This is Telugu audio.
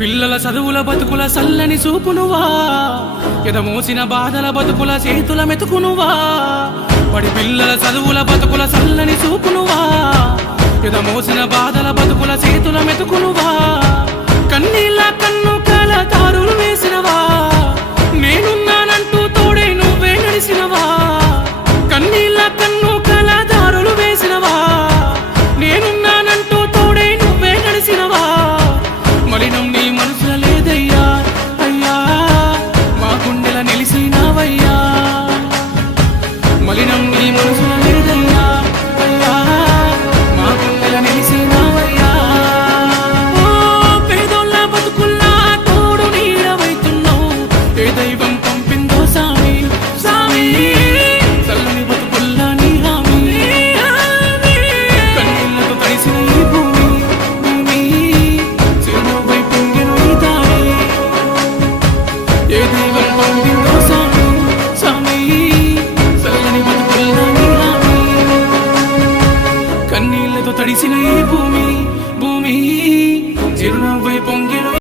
పిల్లల చదువుల బతుకుల సల్లని చూపునువా, ఎదమోసిన బాధల బతుకుల చేతుల మెతుకునువా. పడి పిల్లల చదువుల బతుకుల సల్లని చూపునువా, ఎదమోసిన బాధల బతుకుల చేతుల మెతుకునువా. కన్నీళ్ళ కన్ను కాల తారులు వేసినవా, నేనున్నానంటూ తోడే నువ్వే నడిసినవా. కన్నీళ్ళ కన్ను కాల తారులు వేసినవా, నేనున్నానంటూ తోడే నువ్వే నడిసినవా. మలినం నీ మనసుల లేదయ్యా, అయ్యా మా గుండెల నిలిసినవయ్యా. మలినం నీ మనసుల లేదయ్యా, అయ్యా మా గుండెల నిలిసినవయ్యా. ఓ పేదోళ్ళ బతుకుల్లా తోడు నీడవైతున్నావు, ఏ దైవం పంపిందో సామి సామి. చల్లని బతుకుల్లా నీ హామీ, కన్నీళ్లతో తడిసిన ఈ భూమి భూమి, చిరునవ్వై పొంగెను ఈ దారి. ఏ దైవం పంపిందో సామి సామి, చల్లని బతుకుల్లా నీ హామీ, కన్నీళ్లతో తడిసిన ఈ భూమి.